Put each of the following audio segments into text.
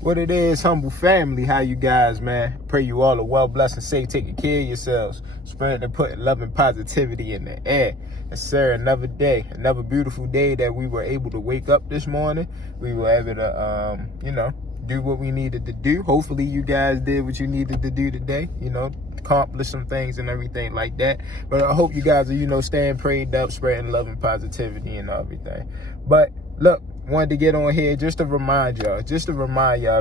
What it is, humble family, how you guys, man? Pray you all are well, blessed, and safe, taking care of yourselves, spreading and putting love and positivity in the air. And sir, another day, another beautiful day that we were able to wake up this morning. We were able to, do what we needed to do. Hopefully you guys did what you needed to do today, accomplish some things and everything like that. But I hope you guys are, staying prayed up, spreading love and positivity and everything. But look, wanted to get on here just to remind y'all,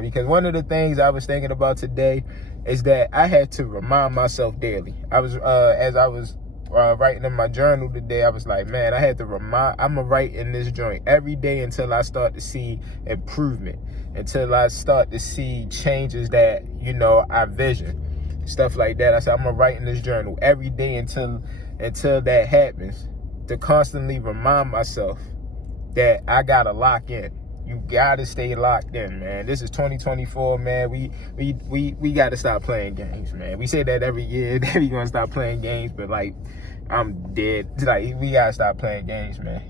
because one of the things I was thinking about today is that I had to remind myself daily. I was, as I was writing in my journal today, I was like, man, I had to I'm gonna write in this joint every day until I start to see improvement, until I start to see changes that, I vision, stuff like that. I said, I'm gonna write in this journal every day until that happens, to constantly remind myself that I gotta lock in. You gotta stay locked in, man. This is 2024, man. We gotta stop playing games, man. We say that every year that we gonna stop playing games, but like, I'm dead. Like, we gotta stop playing games, man.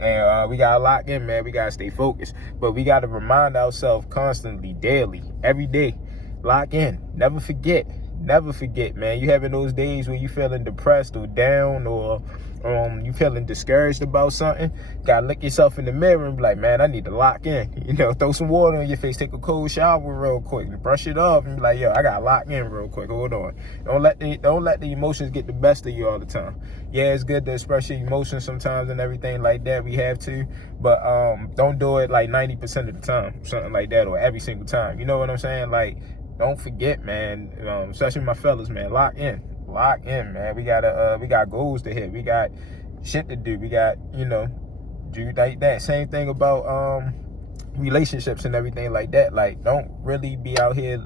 And we gotta lock in, man. We gotta stay focused, but we gotta remind ourselves constantly, daily, every day. Lock in. Never forget, man. You having those days where you feeling depressed or down, or you feeling discouraged about something, gotta look yourself in the mirror and be like, man, I need to lock in. Throw some water on your face, take a cold shower real quick, brush it off, and be like, yo, I gotta lock in real quick. Hold on. Don't let the emotions get the best of you all the time. Yeah, it's good to express your emotions sometimes and everything like that. We have to, but don't do it like 90% of the time, something like that, or every single time. You know what I'm saying? Like, don't forget, man, especially my fellas, man, lock in, man. We got goals to hit. We got shit to do. We got, do like that. Same thing about relationships and everything like that. Like, don't really be out here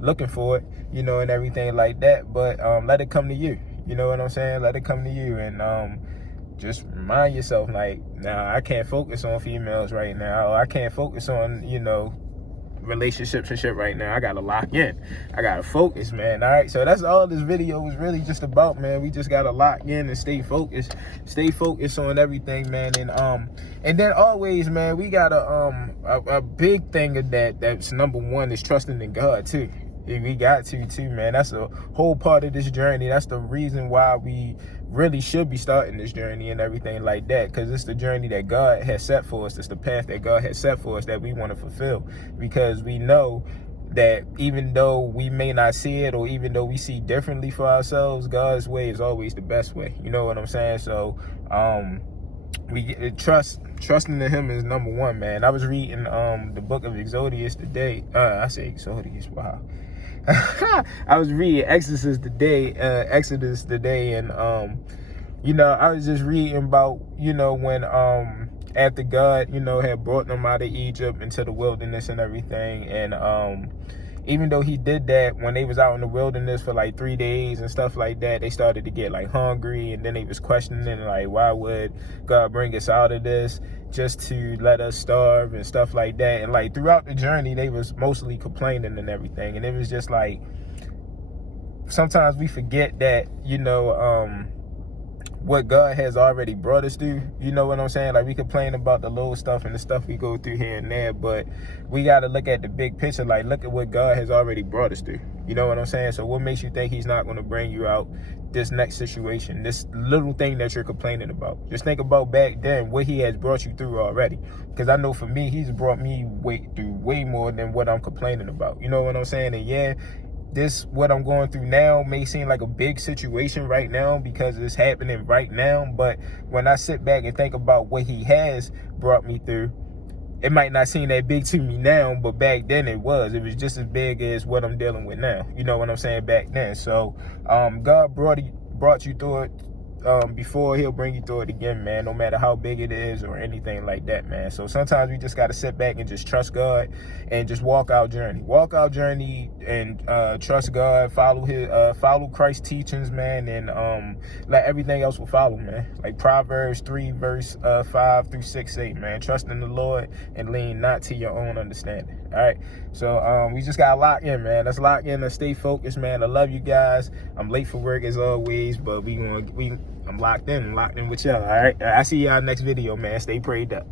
looking for it, and everything like that. But let it come to you. You know what I'm saying? Let it come to you, and just remind yourself, like, nah, I can't focus on females right now. Or I can't focus on, relationships and shit right now. I gotta lock in. I gotta focus, man. All right, so that's all this video was really just about, man. We just gotta lock in and stay focused on everything, man. And then always, man, we got a big thing of that's number one is trusting in God too. We got to too, man. That's a whole part of this journey. That's the reason why we really should be starting this journey and everything like that, because it's the journey that God has set for us. It's the path that God has set for us that we want to fulfill, because we know that even though we may not see it, or even though we see differently for ourselves, God's way is always the best way. You know what I'm saying? So trusting in him is number one, man. I was reading the book of Exodus today. I say Exodus, wow. I was reading Exodus today, and I was just reading about, when after God, had brought them out of Egypt into the wilderness and everything, and even though he did that, when they was out in the wilderness for like 3 days and stuff like that, they started to get like hungry, and then they was questioning, like, why would God bring us out of this just to let us starve and stuff like that? And like throughout the journey, they was mostly complaining and everything, and it was just like, sometimes we forget that, what God has already brought us through. You know what I'm saying? Like, we complain about the little stuff and the stuff we go through here and there, but we got to look at the big picture. Like, look at what God has already brought us through. You know what I'm saying? So what makes you think he's not going to bring you out this next situation, this little thing that you're complaining about? Just think about back then, what he has brought you through already. Because I know for me, he's brought me through way more than what I'm complaining about. You know what I'm saying? And yeah, what I'm going through now may seem like a big situation right now because it's happening right now, but when I sit back and think about what he has brought me through, it might not seem that big to me now, but back then it was just as big as what I'm dealing with now. You know what I'm saying? Back then. So God brought you through it before, he'll bring you through it again, man, no matter how big it is or anything like that, man. So sometimes we just got to sit back and just trust God and just walk our journey and trust God, follow Christ's teachings, man, and let everything else will follow, man. Like Proverbs 3 verse 5 through 6, 8, man. Trust in the Lord and lean not to your own understanding. All right, so we just gotta lock in, man. Let's lock in and stay focused, man. I love you guys. I'm late for work as always, but I'm locked in with y'all. All right, I see y'all next video, man. Stay prayed up.